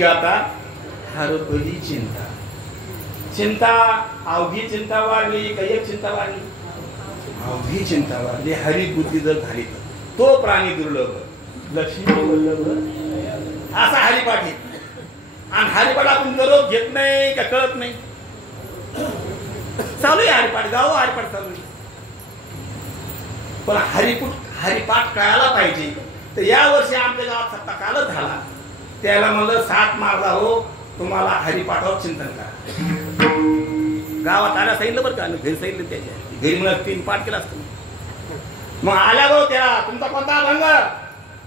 गाता हरपली चिंता. चिंता अवघी चिंता वाढली का एक चिंता वाढली? अवघी चिंता वाढली. हरिबुद्धी जर झाली तो प्राणी दुर्लभ लक्ष्मी वल्लभ असा हरिपाठ आहे. आणि हरिपाठ आपण दररोज घेत नाही का कळत नाही. चालू आहे हरिपाठ, गाव हरिपाठ चालू आहे. पण हरिपाठ कळायला पाहिजे. तर या वर्षी आमच्या गावात सत्ता कालच झाला. त्याला म्हणलं 7 मार्गा हो तुम्हाला हरिपाठावर चिंतन करा. गावात आल्या सांगितलं बरं का, घरी सांगितलं. त्याच्या घरी मला 3 पाठ केला असतं. मग आल्यावर त्याला तुमचा कोणता अभंग?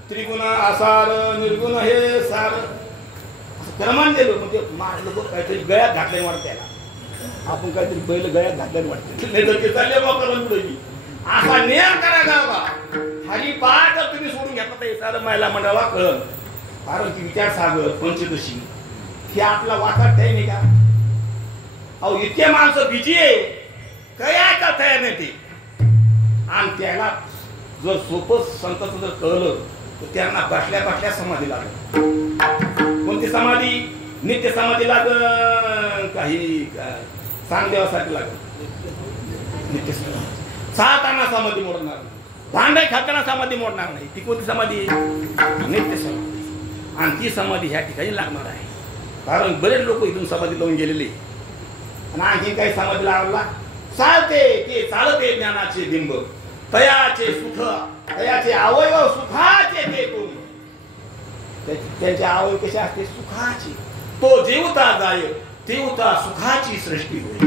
त्रिगुण असार निर्गुण हे सार क्रमांक दिलो. म्हणजे लोक काहीतरी गळ्यात घातलंय वाटतं त्याला. आपण काहीतरी बैल गळ्यात घातल्याने वाटतं. नाही तर ते चालले पुढे असा नियम करा गावा. हरिपाठ तुम्ही सोडून घेतला तर सारं महिला मंडळाला कळलं. कारण की विचारसागर पंचदशी हे आपला वाटत टाइम आहे का? अहो इतके माणसं बिजी आहे कयाचा तयार नाही ते. आणि त्याला जर सोपं संतांचं जर कळलं तर त्यांना बसल्या बसल्या समाधी लागल. कोणती समाधी? नित्य समाधी लागल काही सांगदेवासाठी लागल. नित्य समाधी. 7 आणा समाधी मोडणार नाही. भांडे खाताना समाधी मोडणार नाही. ती कोणती समाधी? नित्य समाधी. आणि ती समाधी ह्या ठिकाणी लागणार आहे. कारण बरेच लोक इथून समाधी लावून गेलेले. आणि आणखी काही समाधी लावला चालते ते चालते ज्ञानाचे बिंब तयाचे सुख तयाचे अवयव सुखाचे ते कोणी. त्यांचे अवयव कसे असते? सुखाचे. तो जेवता जाय तेवता सुखाची सृष्टी होईल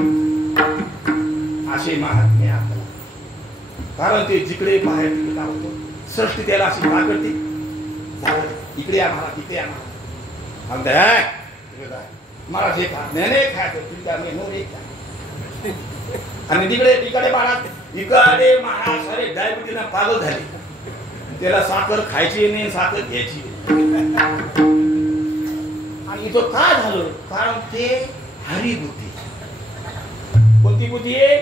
असे महात्मे आपल्याला. कारण ते जिकडे बाहेर तिकडे काय होतं सृष्टी त्याला अशी का करते? इकडे आम्हाला तिकडे आम्हाला मला जे खा नाही खायचं आणि तिकडे बाळात इकडे महाराज सारे डायबिटीज पागल झाले. त्याला साखर खायची नाही साखर घ्यायची. आणि इथं का झालं? कारण ते हरिबुद्धी. कोणती बुद्धी आहे?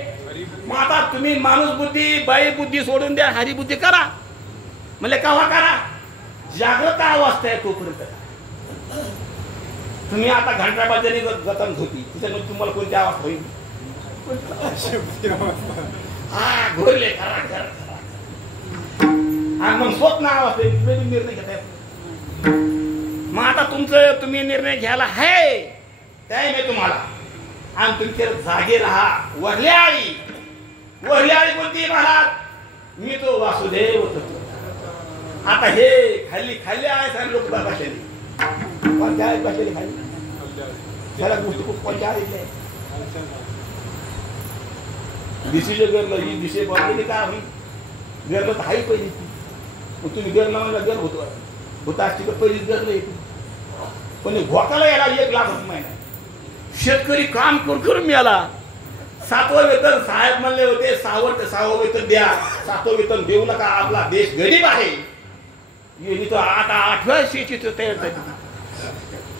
मग आता तुम्ही माणूस बुद्धी बाई बुद्धी सोडून द्या. हरिबुद्धी करा. म्हणजे केव्हा करा? जागृत अवस्था आहे तोपर्यंत. तुम्ही आता घंटाबाजाने जतन होती त्याच्यामध्ये तुम्हाला कोणती अवस्था होईल? घोरले करा. आणि मग स्वप्न अवस्था निर्णय घेता. मग आता तुम्ही निर्णय घ्यायला आहे त्याही नाही तुम्हाला. आणि तुमच्या जागे राहा. वरल्याळी कोणती महाराज? मी तो वासुदेव होतो. आता हे खाल्ले आहे सारे लोक भाषेने. कोणत्या भाषेने खाल्ली त्याला गोष्टी खूप कोणत्या आहे. दिशेचे गरलं ही दिशे बघली काय होईल? गरलं तर हाही पहिली. मग तुम्ही गरला म्हणला गर होता असती तर पहिलीच गरलं येते. पण घोटाला याला 1 लाख रुपये महिना. शेतकरी काम करून मिळाला. 7वं वेतन साहेब म्हणले होते 6वं वेतन द्या. 7वं वेतन देऊ नका. आपला देश गरीब आहे. तो आता 8व्या शेची तयार झाली.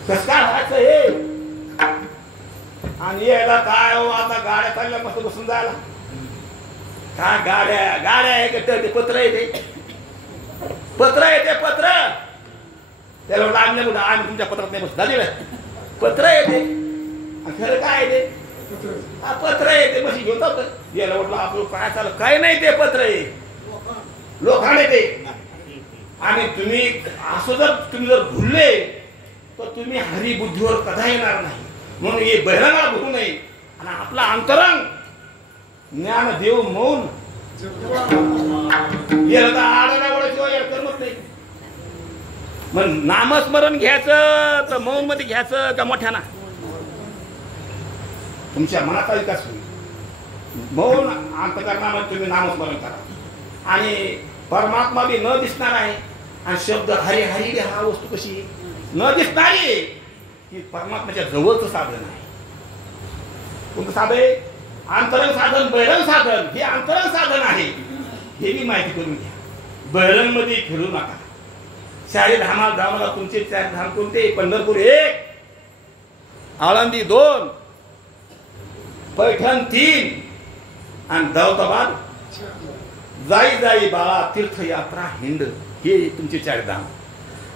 कस काय व्हायचं हे? आणि याला काय हो आता गाड्या चालल्या मस्त बसून जायला. काय गाड्या आहे का? ते पत्र येते पत्र. त्याला लागले कुठं आम्ही तुमच्या पत्रात नाही बस झाले पत्र येते. खरं काय येते? पत्र येते. मशी घेऊन जातो. याला म्हटलं आपलं काय चाललं काय नाही. ते पत्र आहे लोकांना ते. आणि तुम्ही असं जर भुलले तर तुम्ही हरिबुद्धीवर कधा येणार नाही. म्हणून हे बहिरंगाला भुलू नये. आणि आपला अंतरंग ज्ञान देव मौन याला आडला वळाशिवाय याला करमत नाही. मग नामस्मरण घ्यायचं तर मौन मध्ये घ्यायचं का मोठ्याना? तुमच्या मनाचा विकास होईल. मौन अंतकरणामध्ये तुम्ही नामस्मरण करा. आणि परमात्मा बी न दिसणार आहे. आणि शब्द हरी हरी हा वस्तू कशी न दिसणारी की परमात्म्याच्या जवळचं साधन आहे. कोणतं साधन आहे? अंतरंग साधन बहिरंग साधन. हे अंतरंग साधन आहे हे बी माहिती करून घ्या. बहिरंग मध्ये फिरू नका. 4 धामाला तुमचे 4 धाम कोणते? पंढरपूर 1 आळंदी 2, पैठण 3 आणि दौलताबाद जाई जाई बाळा तीर्थयात्रा हिंड, हे तुमचे 4 धाम.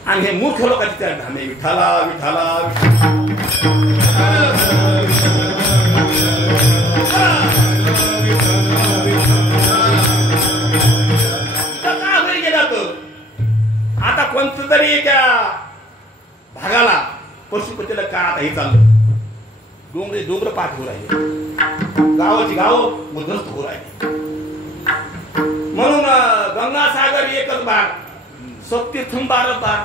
आणि हे मूर्ख लोकांचे 4 धाम आहे. विठाला विठाला आता कोणतं तरी एका भागाला पशुपतीला का आता हे चाललं, डोंगर पाठ होऊ राहिले, गावाची गाव उद्ध्वस्त होऊ राहिले. म्हणून गंगासागर एकच भाग, सप्तीर्थम 12 भाग.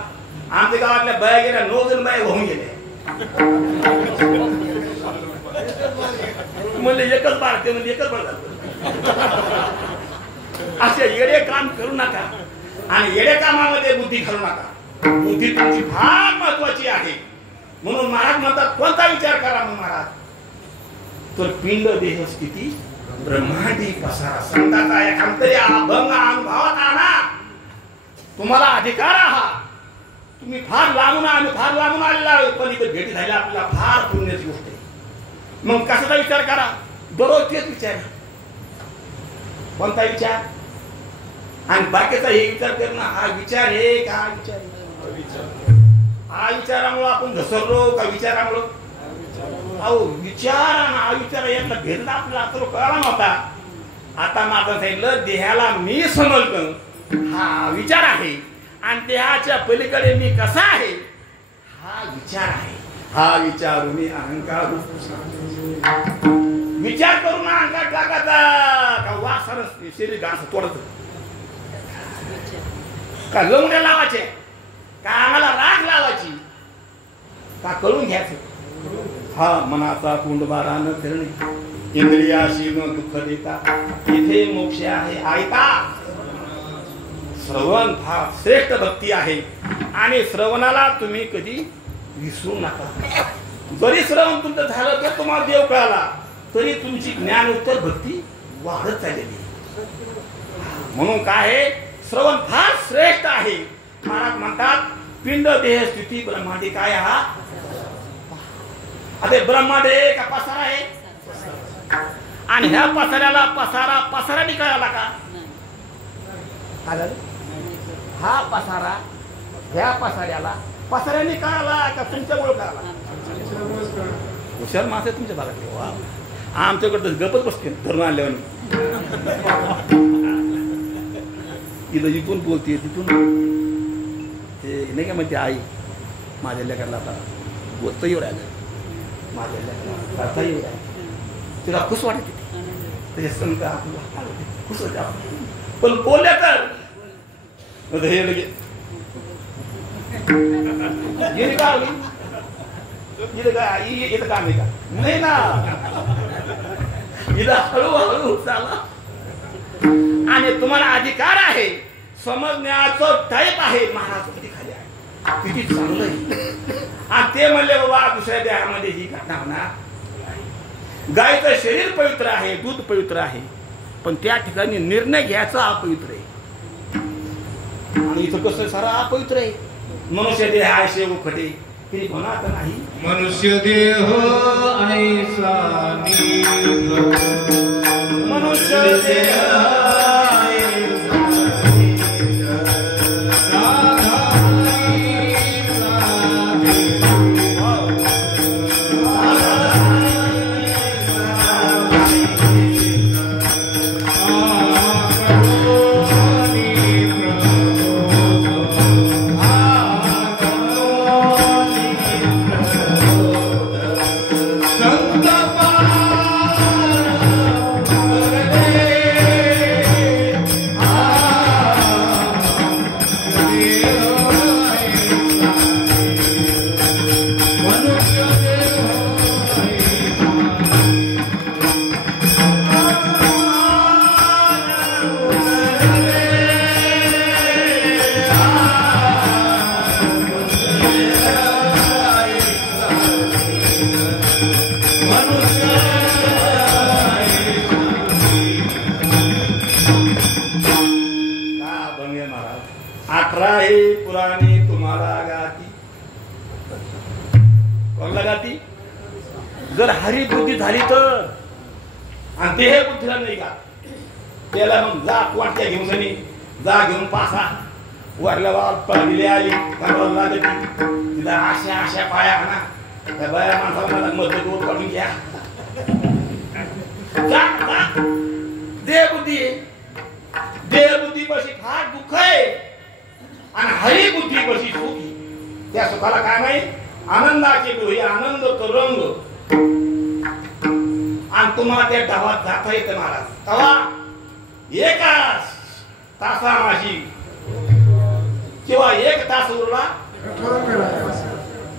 आमच्या गावातल्या बाया गेल्या 9 जण बाया होऊन गेल्या. म्हणले एकच भाग, ते म्हणजे एकच भाग झालं. असे येडे काम करू नका आणि येडे कामामध्ये बुद्धी घालू नका. बुद्धी तुमची फार महत्वाची आहे. म्हणून महाराज म्हणतात कोणता विचार करा मग महाराज, तर पिंड देह स्थिती ब्रह्मांडी पसारा संताचा एखादरी अभंग अनुभवात आणा. तुम्हाला अधिकार आहात. तुम्ही फार लांबून, आम्ही फार लांबून आलेला आहोत, पण इथे भेटी झाली आपल्याला फार पुण्याची गोष्ट आहे. मग कशाचा विचार करा, दररोज तेच विचार. कोणता विचार आणि बाकीचा हे विचार करणं, हा विचार आहे का विचार, हा विचारामुळे आपण घसरलो का विचारामुळे. अहो विचार आणि हा विचार यातला भेद आपल्याला तर कळला नव्हता. आता माझं सांगितलं देहाला मी समजलं, हा विचार आहे. आणि देहाच्या पलीकडे मी कसा आहे हा विचार आहे. हा विचार मी अहंकार विचार करून अहंकार टाकायचा का वासर शरीर घास तोडत का लवड्या लावायचे का आम्हाला राग लावायची का कळून घ्यायचं. हा मनाचा कुंडबारा न फिरणे, इंद्रियाशी न दुःख देता, इथे मोक्ष आहे. ऐका, श्रवण फार श्रेष्ठ भक्ती आहे आणि श्रवणाला तुम्ही कधी विसरू नका. जरी श्रवण तुमचं झालं तर तुम्हाला देव कळाला तरी तुमची ज्ञानोत्तर भक्ती वाढत चाललेली. म्हणून काय आहे, श्रवण फार श्रेष्ठ आहे. महाराज म्हणतात पिंड देह स्थिती ब्रह्मांडी काय हा. आता ब्रह्मांड का पसारा आहे आणि ह्या पसाऱ्याला पसारा निघाला का. हा पसारा ह्या पसाऱ्याने कळाला का तुमच्यामुळे कळाला. हुशार माणसं तुमच्या भागात, आमच्याकडे गपच बसते धरून आणल्यावर. इथून बोलते तिथून ते नाही का म्हणते आई माझ्या लेकराला आता बोलता येऊ राहिलं, माझ्या लेकराला करता येऊ राहिलं, तिला खुश वाटते ते संत आपल्याला खुश होते. पण बोलल्या तर हे लगे इथं काम आहे का नाही ना, इथं हळूहळू चाला. आणि तुम्हाला अधिकार आहे, समजण्याचं टाईप आहे. महाराज किती खाली आहे, किती चांगलं आहे. आणि ते म्हणले बाबा दुसऱ्या देहामध्ये ही घटना होणार. गायचं शरीर पवित्र आहे, दूध पवित्र आहे, पण त्या ठिकाणी निर्णय घ्यायचा अपवित्र आहे. आणि इथं कसं सारा अपवित्र आहे. मनुष्य देह आहे उखटे तरी म्हणात नाही. मनुष्य देह ऐसा मनुष्य देह जर हरी बुद्धी झाली तर, आणि देह बुद्धीला नाही का, त्याला मग जा वाटत्या घेऊन सनी जा घेऊन पासा वरल्या वावर पळविले आली लागली तिला आशा आशा पाया ना त्या बाया माणसाला मला मदत दूर काढून घ्या. देहबुद्धी कशी फार दुःख आहे आणि हरिबुद्धी कशी सुखी. त्या सुखाला काय माहित, आनंदाचे डोळे आनंद तरंग, आणि तुम्हाला त्या डावात जाता येतं महाराज. तवा एका तासामाशी किंवा एक तास उरला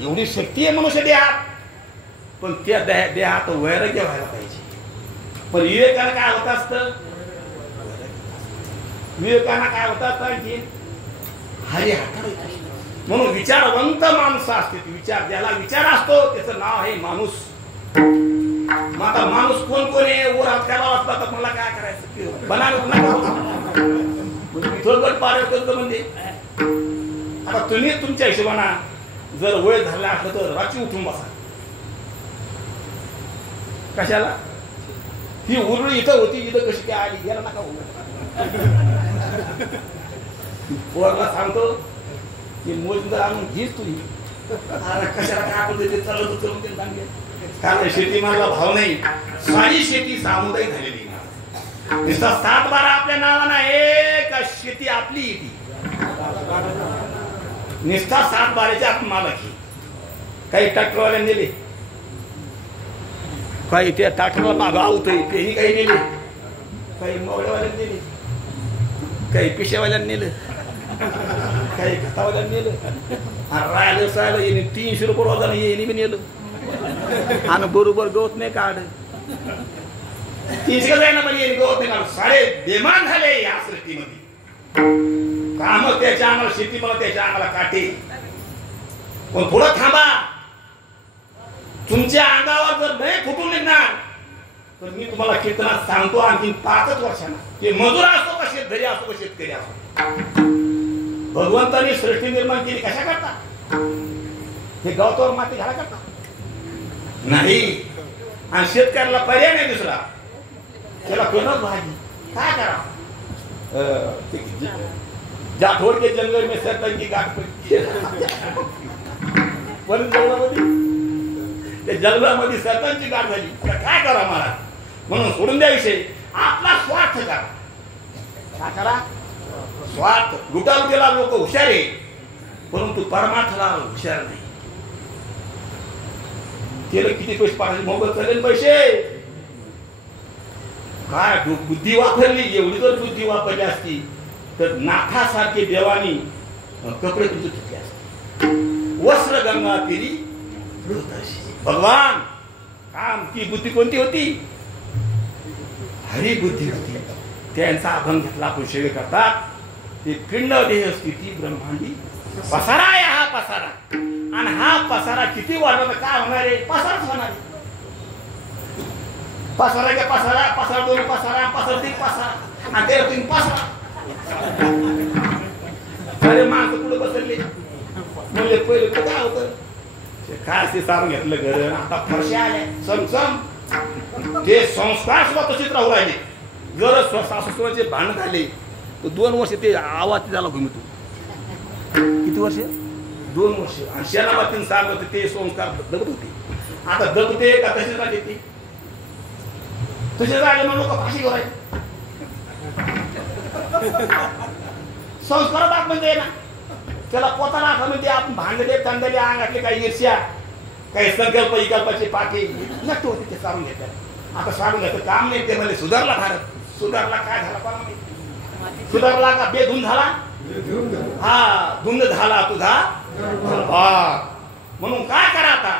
एवढी शक्ती आहे मनुष्य देहात, पण त्या देहात वैराग्य व्हायला पाहिजे. पण विवेकानं काय होत असतं, विवेकानं काय होत असतं की हरी हाताळत. म्हणून विचारवंत माणसं असते, विचार ज्याला विचार असतो त्याचं नाव आहे माणूस. मग आता माणूस कोण कोण आहे, वर हात त्याला वाचला तर मला काय करायचं, बनावट नका थोडं पार करतो. म्हणजे आता तुम्ही तुमच्या हिशोबाना जर वय झाला असलं तर रात्री उठून बसा. कशाला, ही उरळी इथं होती, इथं कशी काय आली गेला नका. पोराला सांगतो की मोजून आणून घीच तुम्ही कशाला काय पद्धती चालत चालून सांगले. कारण शेतीमालाला भाव नाही, सारी शेती सामुदायिक झालेली. नुसता 7-12 आपल्या नावानं आहे का शेती आपली येते, निष्ठा 7-12च्या आपण मालकी. काही ट्रॅक्टरवाल्याने नेले, काही त्या ट्रॅक्टरला मागं आवतोय तेही काही नेले, काही मोगड्यावाल्याने नेले, काही पिशेवाल्याने नेलं, काही खतावाल्याने नेलं, आणि राहिलं सायला येणे 300 रुपये रोजानं येणे बी नेलं, आणि बरोबर गवत नाही काढ 300 जायना पण येणे गवत नाही काढ. सारे बेमान झाले या सृष्टीमध्ये. काम त्याच्या अंगाला शेती, मला त्याच्या अंगाला काटे. पण थोडं थांबा, तुमच्या अंगावर जर नाही फुटून निघणार तर मी तुम्हाला कीर्तनात सांगतो आणखी 5 वर्षांना, ते मजूर असो का शेतकरी असो का शेतकरी असो, भगवंतांनी सृष्टी निर्माण केली कशा करता, हे गवतावर माती घाला करता नाही. आणि शेतकऱ्याला पर्याय नाही दुसरा, त्याला कोणच भाजी काय करा. जाठोड के जंगल में सरपंच की गाठ पडली, जंगलामध्ये त्या जंगलामध्ये सरपंचची गाठ झाली, काय करा महाराज. म्हणून सोडून द्या विषय, आपला स्वार्थ करा. काय करा, स्वार्थ. लुटालुटीला लोक हुशार आहे, परंतु परमार्थाला हुशार नाही. केलं किती पैसे पाहिजे, मोबाईल चालेल पैसे काय बुद्धी वापरली. एवढी जर बुद्धी वापरली असती तर नाथासारखे देवानी कपडे तुमचे धुतले असते. वस्त्र गंगा केली भगवान. काम ती बुद्धी कोणती होती, हरी बुद्धी होती. त्यांचा अभंग घेतला आपण सेवे करतात. ते पिंड देह स्थिती ब्रह्मांडी पसारा आहे हा पसारा, आणि हा पसारा किती वाढला तर काय होणार आहे, पसाराच होणार आहे. पसारा क्या पसारा, पसारा 2 पसारा, पसारा 3 पसारा, आणि त्याला 3 पसारा. अरे माणसं कुठे बसले म्हणजे पहिले काय होतं, काय ते सारून घेतलं घर, आता फरशा आल्या समसम. ते संस्कार सुद्धा तसेच राहू राहिले. जर सासूचे भांडण झाले तर 2 वर्ष ते आवाज झाला घुमतो. किती वर्ष, 2 वर्ष. आणि शेणाबातीन सांगत ते संस्कार दगत होते. आता दगते का तसेच राहिले, ते तुझे राहिले म्हणून लोक फाशी घालायचे. संस्कार बाग म्हणजे ना, त्याला पोताना असं म्हणजे आपण भांडले तांदले अंगातले काही ईर्ष्या, काही संकल्प विकल्पाचे पाठी नष्ट होते, ते सारून घेतात. आता सारून घ्यायचं काम नाही. ते म्हणजे सुधारला भारत, सुधारला काय झाला कोणा माहिती, सुधारला का बेधून झाला, हा धुंद झाला तुझा. म्हणून काय करा आता,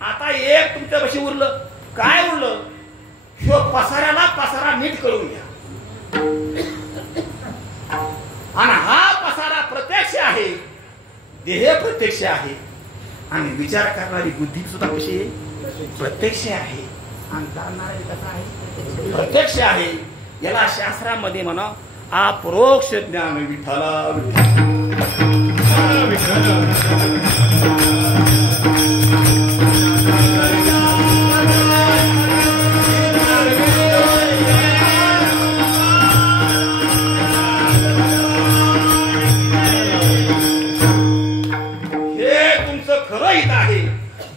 आता एक तुमच्यापाशी उरलं, काय उरलं, ह्यो पसाऱ्याला पसारा नीट करून घ्या. आणि हा पसारा प्रत्यक्ष आहे, देह प्रत्यक्ष आहे, आणि विचार करणारी बुद्धी सुद्धा कशी आहे, प्रत्यक्ष आहे, आणि जाणणारी कसा आहे, प्रत्यक्ष आहे. याला शास्त्रामध्ये म्हणा अपरोक्ष ज्ञान. विठ्ठला विठ्ठला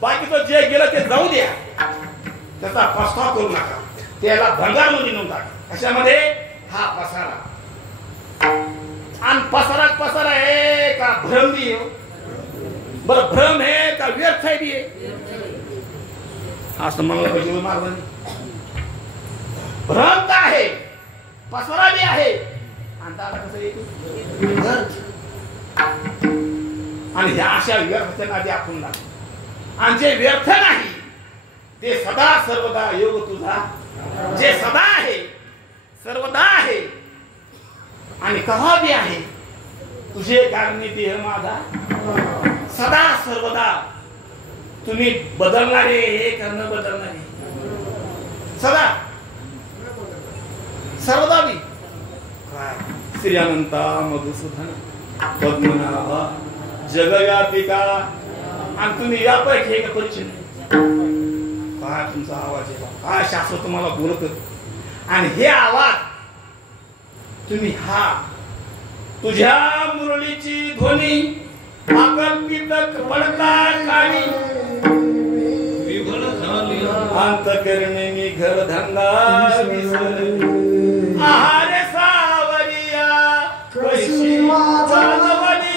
बाकीचं जे गेलं ते जाऊ द्या, त्याचा पस्ताव करू नका, त्याला भंगारमध्ये नेऊन टाका. कशामध्ये? हा पसारा. आणि पसारा आहे का भ्रम बी आहे? बरं, भ्रम आहे का व्यर्थाय बी आहे? असं म्हणलं पाहिजे मागं. भ्रम का आहे, पसारा बी आहे, आणि दादा कसं येतो. आणि ह्या अशा व्यर्थाच्या नादी आपण लागतो. आणि जे व्यर्थ नाही ते सदा सर्वदा योग तुझा, जे सदा आहे सर्वदा आहे आणि कवा बी आहे, तुझे कारणी देह माझा सदा सर्वदा. तुम्ही बदलणारे हे का न बदलणारे? सदा सर्वदा बी. श्री अनंता मधुसूदन पद्मनाभा जगव्यापिका. आणि तुम्ही यापैकी एक परिचय नाही. काय तुमचा आवाज आहे, काय शास्त्र तुम्हाला बोलत. आणि हे आवाज तुम्ही हा तुझ्या मुरळीची ध्वनी अकल्पित पडता काळी अंतकरणे मी घर धंदा विसरली. आहारे सावरिया कशी चालवली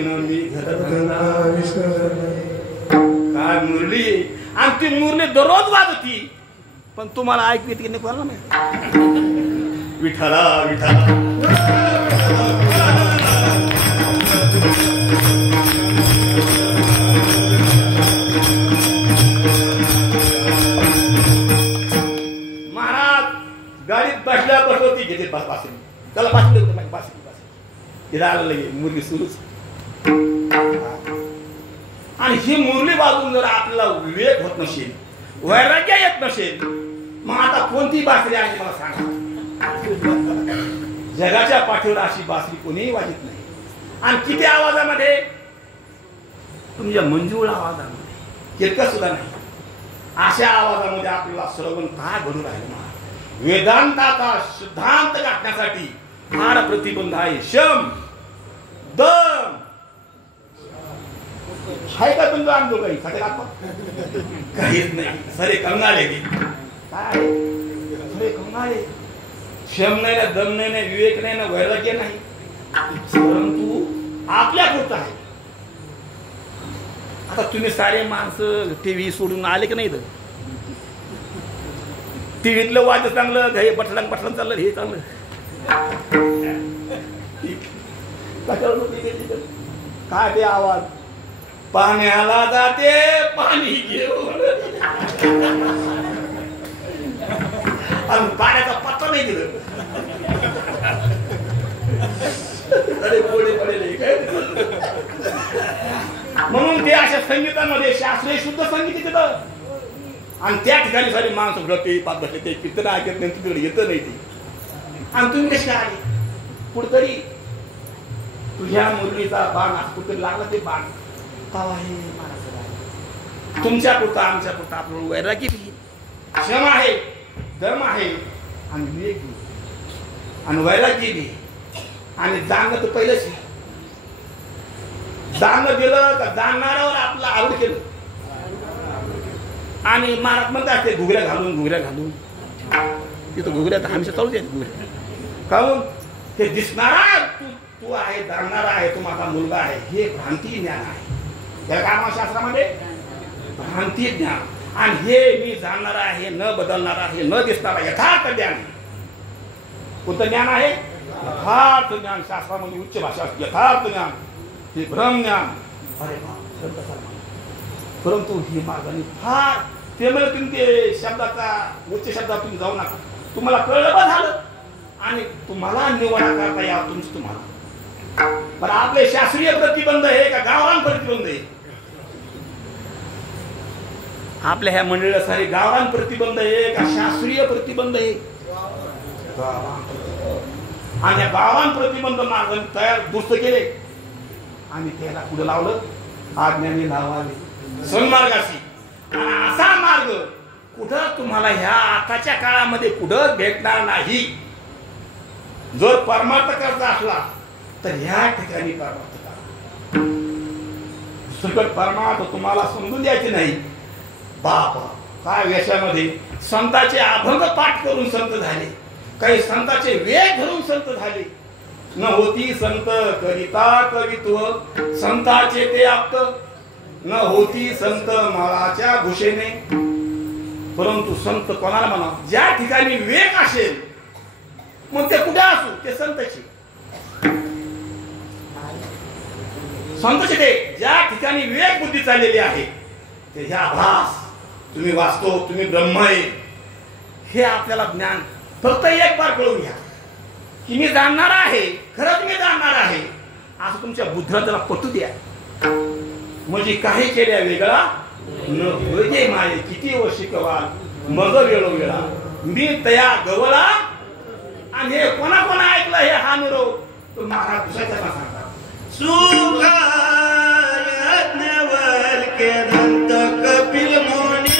मुरली. काय मुरली. आणि ती मुरली दररोज वाजती, पण तुम्हाला ऐकू येते की नाही कोणाला माहिती. विठ्ठला विठ्ठला महाराज गाडीत बसल्या बसवती घेते बासरी. त्याला बासरी बासरी आलं लगे मुरली सुरूच. आणि ही मुरली वाजून जर आपल्याला विवेक होत नसेल, वैराग्य येत नसेल, मग आता कोणती बासरी आहे मला सांगा. जगाच्या पाठीवर अशी बासरी कोणीही वाजत नाही. आणि किती आवाजामध्ये? तुमच्या मंजूळ आवाजामध्ये, इतकं सुद्धा नाही. अशा आवाजामध्ये आपल्याला श्रवण काय घडून राहिलं. वेदांताचा सिद्धांत गाठण्यासाठी फार प्रतिबंध आहे. शम दम आहे का तुमचा अनुभव? काही सगळे काहीच नाही. सरे कंगाले काय सरे कंगाले. शम नाही ना, दम नाही ना, विवेक नाही ना, वैराग्य नाही, परंतु आपल्या पुरतं आहे. आता तुम्ही सारे माणसं टीव्ही सोडून आले की नाही? तर टीव्हीतलं वाद्य चांगलं, घे पठण पठण चाललं, हे चांगलं. काय ते आवाज? पाण्याला जाते पाणी घेऊन, आणि पाण्याचा पत्ता नाही दिलं. अरे पोळे पडले काय. म्हणून ते अशा संगीतामध्ये शास्त्रीय शुद्ध संगीत येतं. आणि त्या ठिकाणी सारी माणसं घडते पाच बसले, ते कीर्तन ऐकत नाही, तिकडे येत नाही ते. आणि तुम्ही कशी आले? कुठतरी तुझ्या मुरलीचा बाण कुठतरी लागला. ते बाण तुमच्या पुरता आमच्या पुरता आपलं वैराग्य बी, श्रम आहे, धर्म आहे, आणि विवेक बी, आणि वैराग्य बी. आणि जाणणं तर पहिलंच आहे. जाणणं गेलं का जाणणाऱ्यावर आपलं आवड केलं. आणि महाराज म्हणतात ते घुगऱ्या घालून तिथं घुगऱ्या तर हमेशा चालूच आहेत. घुगऱ्या काहून? ते दिसणारा तू आहे, जाणणारा आहे, तू माझा मुलगा आहे, हे भ्रांती ज्ञान आहे. या कामाशास्त्रामध्ये भ्रांती ज्ञान. आणि हे मी जाणणारा आहे, न बदलणारा आहे, न दिसणारा यथार्थ ज्ञान. कोणतं ज्ञान आहे? यथार्थ ज्ञान. शास्त्रामध्ये उच्च भाषा यथार्थ ज्ञान, हे ब्रह्म ज्ञान. अरे परंतु ही मागणी फार. ते म्हणजे तुम्ही ते शब्दाचा उच्च शब्दात तुम्ही जाऊ नका. तुम्हाला कळलं बा झालं. आणि तुम्हाला निवडा करता यावं तुमचं तुम्हाला. पण आपले शास्त्रीय प्रतिबंध आहे का गावरान प्रतिबंध आहे? आपल्या ह्या मंडळीला सारे गावरान प्रतिबंध आहे का शास्त्रीय प्रतिबंध आहे? आणि या गावरान प्रतिबंध मार्ग तयार दुरुस्त केले आणि त्याला पुढे लावलं आज्ञाने लावावे सन्मार्गाशी. आणि असा मार्ग कुठं तुम्हाला ह्या आताच्या काळामध्ये कुठं भेटणार नाही. जर परमार्थ करता असला तर ह्या ठिकाणी परमार्थ करा. सुकट परमार्थ तुम्हाला समजून द्यायचे नाही. बापा काय व्यशामध्ये संतांचे अभंग पाठ करून संत झाले, काही संतांचे वेग धरून संत झाले. न होती संत करिता कवित्व संतांचे ते आप्त, न होती संत माळाच्या घुशेने. परंतु संत कोणाला म्हणा, ज्या ठिकाणी विवेक असेल मग ते कुठे असू ते संतचे. संतचे ते ज्या ठिकाणी विवेक बुद्धी चाललेली आहे ते ह्या भास तुम्ही वाचतो तुम्ही ब्रह्म आहे हे आपल्याला ज्ञान फक्त एक बार कळून घ्या की मी जाणणार आहे, खरंच मी जाणणार आहे असं तुमच्या बुद्धाला त्याला पटू द्या. म्हणजे काही केल्या वेगळा न होय माये किती व शिकवाल मग वेळोवेळा मी तया गवळा. आणि हे कोणा कोणा ऐकलं हे हा निरोप महाराज दुसऱ्याच्या सांगतात. सुखा यज्ञवल के दंत कपिल मुनी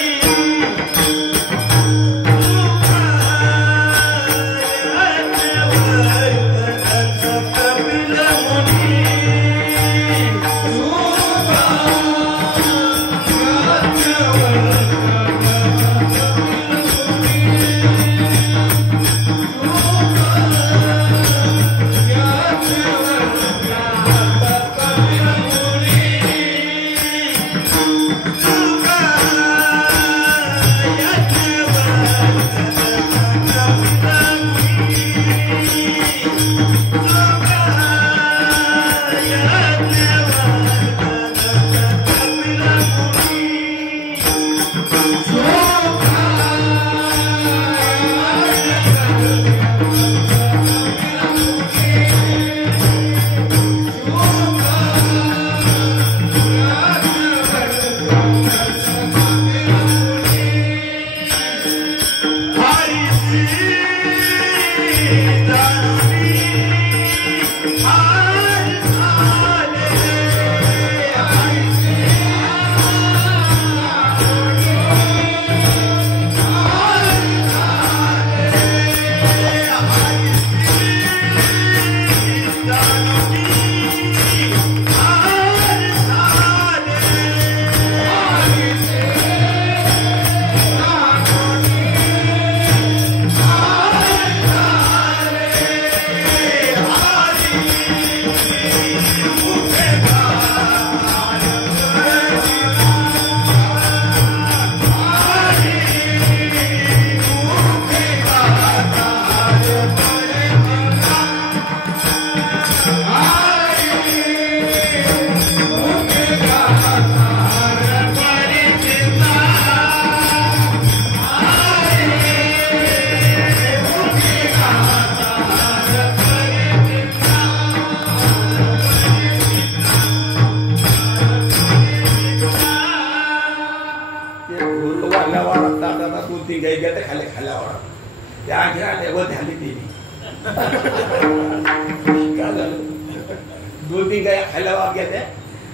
दोन तीन गाय खायला वाग घेते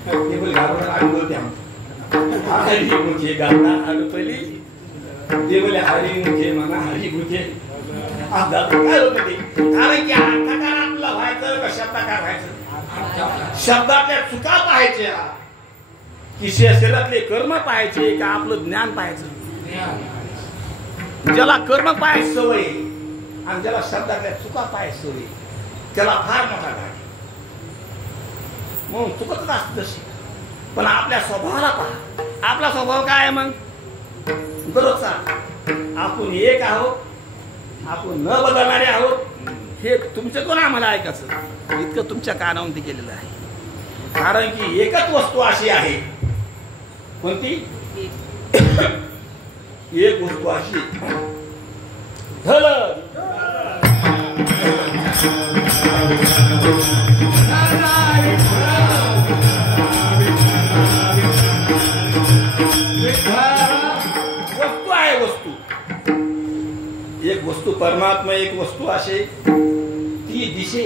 ते बोल घाबरून आम्ही बोलते हरी मुखे गाना आलो पहिली ते बोले हरी मुखे म्हणा हरी मुखे काय होत ते. कारण की अर्थकार आपला व्हायचं का शब्दाकार व्हायचं, शब्दातल्या चुका पाहायच्या की शरीरातले कर्म पाहायचे का आपलं ज्ञान पाहायचं. ज्याला कर्म पाहायची सवय आणि ज्याला शब्दातल्या चुका पाहायची सवय त्याला फार मोठा घाट म्हणून चुकतच असत तशी. पण आपल्या स्वभावाला पहा, आपला स्वभाव काय आहे मग दररोजचा. आपण एक आहोत, आपण न बदलणारे आहोत. हे तुमचं कोण आम्हाला ऐकायचं इतकं तुमच्या कानावरती केलेलं आहे. कारण की एकच वस्तू अशी आहे, कोणती एक वस्तू अशी धल वस्तू आहे वस्तू. एक वस्तू परमात्मा, एक वस्तू असे ती दिशे.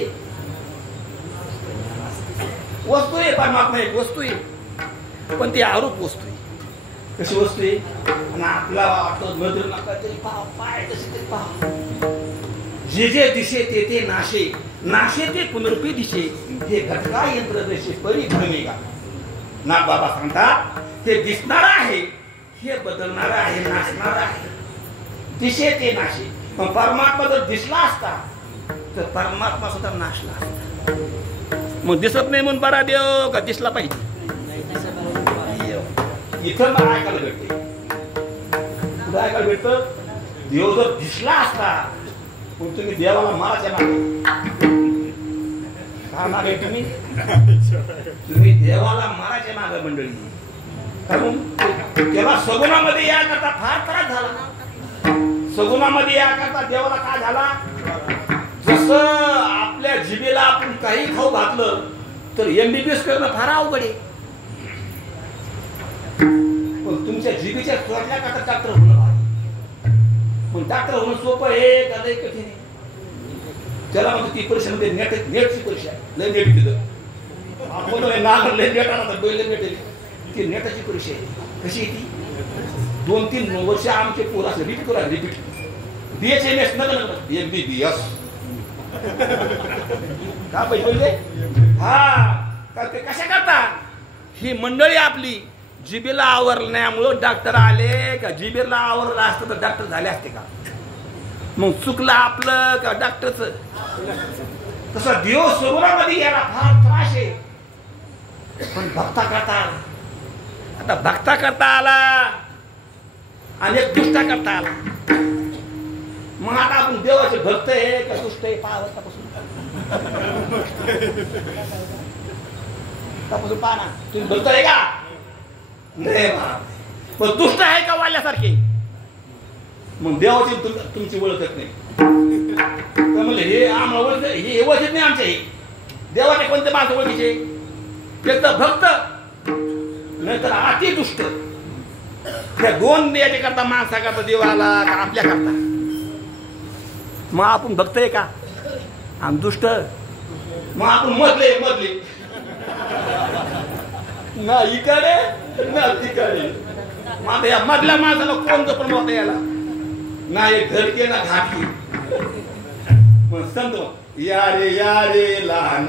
वस्तू आहे परमात्मा, एक वस्तू आहे पण ती आरूप वस्तू आहे. कशी वस्तू आहे? आणि आपला वाटतं नजर नका तरी पाहा, पाय कसे तरी पाहा. जे जे दिशे ते ते नाशे, नाशे ते पुनरुपी दिशे, हे घटका यंत्र जसे परिभ्रमेगा. नाथ बाबा सांगतात ते दिसणार आहे, हे बदलणार आहे, नाचणार आहे. दिशे ते नाशे. पण परमात्मा जर दिसला असता तर परमात्मा सुद्धा नाशला असता. मग दिसत नाही म्हणून बरा देव का दिसला पाहिजे? इथं मला ऐकायला भेटते. कुठं ऐकायला भेटतं? देव जर दिसला असता मग तुम्ही देवाला माराच्या मागे का मागे? तुम्ही देवाला माराच्या मागे मंडळी. कारण तेव्हा सगुणामध्ये या करता फार त्रास झाला. सगुणामध्ये या करता देवाला काय झाला? जसं आपल्या जिभेला आपण काही खाऊ घातलं तर MBBS करणं फार अवघड आहे. पण तुमच्या जिभेच्या चोरल्या करता डॉक्टर होणं भारी. पण डॉक्टर होणं सोपं आहे का लय कठीण आहे? त्याला म्हणतो ती परीक्षा मध्ये नेटची परीक्षा आहे. लय नेट दिलं आपण लय नेट आला तर बैल नेट ती नेटाची परीक्षा आहे. कशी आहे ती? 2-3 वर्ष आमचे पोर असं रिपीट करा, रिपीट BHMS नगर MBBS का पाहिजे? हा का ते कशा करता? ही मंडळी आपली जिबेला आवरण्यामुळं डॉक्टर आले का? जिबेला आवरलं असतं तर डॉक्टर झाले असते का? मग चुकलं आपलं का डॉक्टरचं? तसं देव सगुणामध्ये याला फार त्रास आहे. पण भक्ता करता आला. आता भक्ता करता आला आणि एक दुष्टा करता आला. मग आता आपण देवाचे भक्त आहे का दुष्ट आहे? पासून पहा ना. तुम्ही भक्त आहे का? नाही. पण दुष्ट आहे का वाल्यासारखे? मग देवाची तुमची ओळखत नाही. तर म्हणलं हे आम्हाला ओळख, हे ओळखत नाही आमच्या. हे देवाचे कोणते माणसं ओळखीचे? एक तर भक्त नाही तर अति दुष्ट. त्या दोन याचे करता माणसा करता देवाला का आपल्या करता? मग आपण भक्त आहे का? आम दुष्ट. मग आपण मधले ना इकडे ना तिकडे. मग आता या मधल्या माणसाला कोण जपून होता याला? ना एक घरके ना घाटकी. मग संत या रे लहान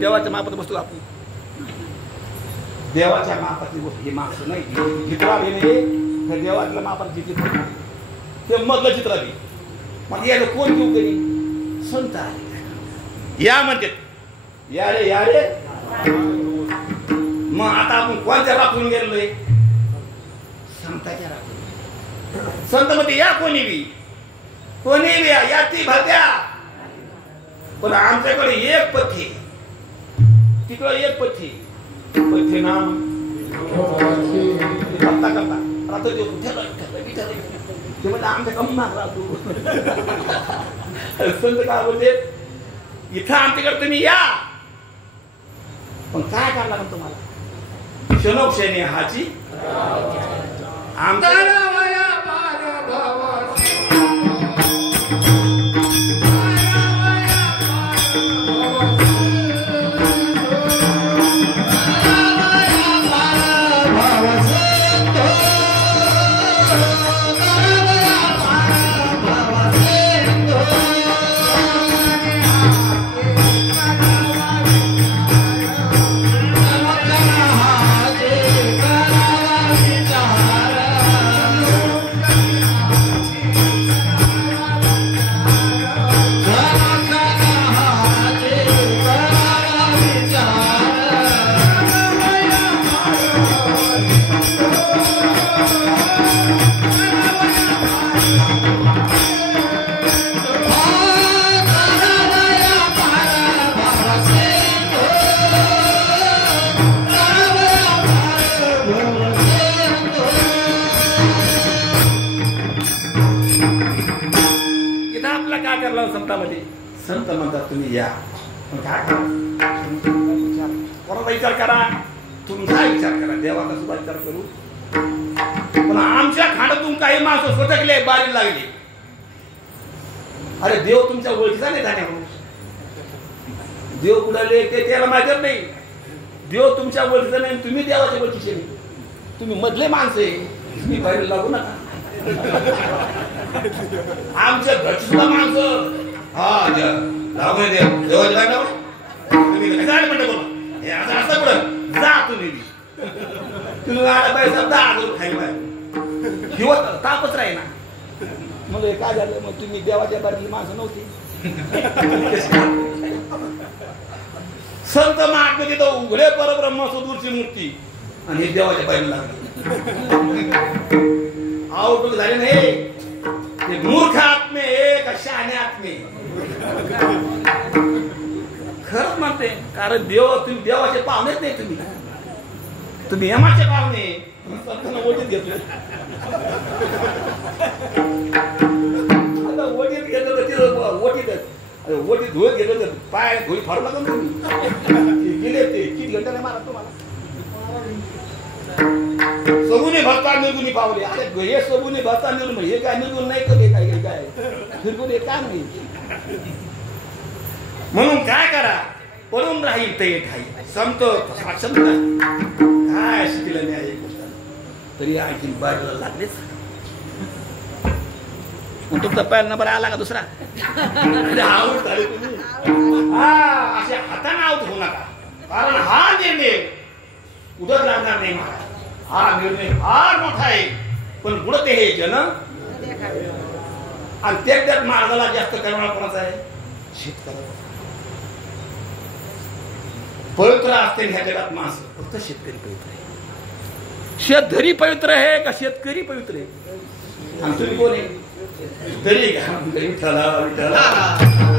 देवाच्या मापात बसतो आपण. देवाच्या मापातली गोष्ट ही माणसं नाही. चित्रा घेणे देवाच्या मापात जी चित्र ते मधलं चित्र बी. मग याला कोण घेऊ करी? संत आले या म्हणते या रे. मग आता आपण कोणत्या राखून गेलोय? संताच्या राखून. संत मध्ये या कोणी बी या ती भरत्या. पण आमच्याकडे एक पथ्य, तिकडं एक पथ्य नाम भक्ता करता. आता ते म्हणजे आमच्या कमी माग राहतो. संत काय बोलते, इथं आमच्याकडे तुम्ही या, पण काय करायला लागेल तुम्हाला? क्षणोक्षणी हाची आमच्या संतांमध्ये संत म्हणतात तुम्ही या, पण काय करा? कोणाचा विचार करा? तुमचा विचार करा, देवाचा सुद्धा विचार करू. पण आमच्या खांडातून काही माणसं सटकले, बारी लागली. अरे देव तुमच्या ओळखीचा नाही झाल्या, देव कुणाले ते त्याला माहितच नाही. देव तुमच्या ओळखीचा नाही, तुम्ही देवाच्या ओळखीचे नाही. तुम्ही मधले माणसं आहे, तुम्ही बाहेर लागू नका. आमच्या घरची सुद्धा माणसं हा लागून देवाच्या लागला तुम्ही काय म्हणता बोला हे असं असं कुठं जा तुम्ही तुम्ही पैसा 10 खाली बाहेर दिवस तापच राही ना. मग हे काय झालं? मग तुम्ही देवाच्या बारीली माणसं नव्हती. संत महात्मे तिथं उघडे परब्रह्म सुदूरची मूर्ती आणि हे देवाच्या बारीला लागली. आउटलुक झाले नाही. ते मूर्ख आत्मे का शहाणे आत्मे? खरंच म्हणते, कारण देव तुम्ही देवाचे पाहुणेच नाही. तुम्ही यमाचे पाहुणे. संतांना ओटीत घेतले, ओटीत घेतलं ओटीत धुळत घेतलं तर पाय धुळी फाडू लागून तुम्ही गेले ते किती घंटा मारा तुम्हाला. सबुने भरता निर्गुणी पावले. अरे हे सबुने भरता निर्गुण हे काय निर्गुण नाही कधी काय काय निर्गुण हे काय नाही. म्हणून काय करा? पडून राहील ते ठाई संत संत काय शिकलं नाही एक गोष्ट तरी आणखी बाहेर लागलेच. मग तुमचा पहिला नंबर आला का दुसरा? आऊट झाले तुम्ही. हा असे हाताने आऊट होऊ नका, कारण हा निर्णय उदर लागणार नाही. मला हा निर्णय फार मोठा आहे, पण पुढे हे जन आणि त्यात मार्गाला जास्त करणार कोणाचा आहे? शेतकऱ्याचा. पवित्र असते ह्या जगात माणसं, फक्त शेतकरी पवित्र आहे. शेतकरी पवित्र आहे का शेतकरी पवित्र आहे? आणि तुम्ही कोण आहे? तरी का विठ्ठला विठ्ठला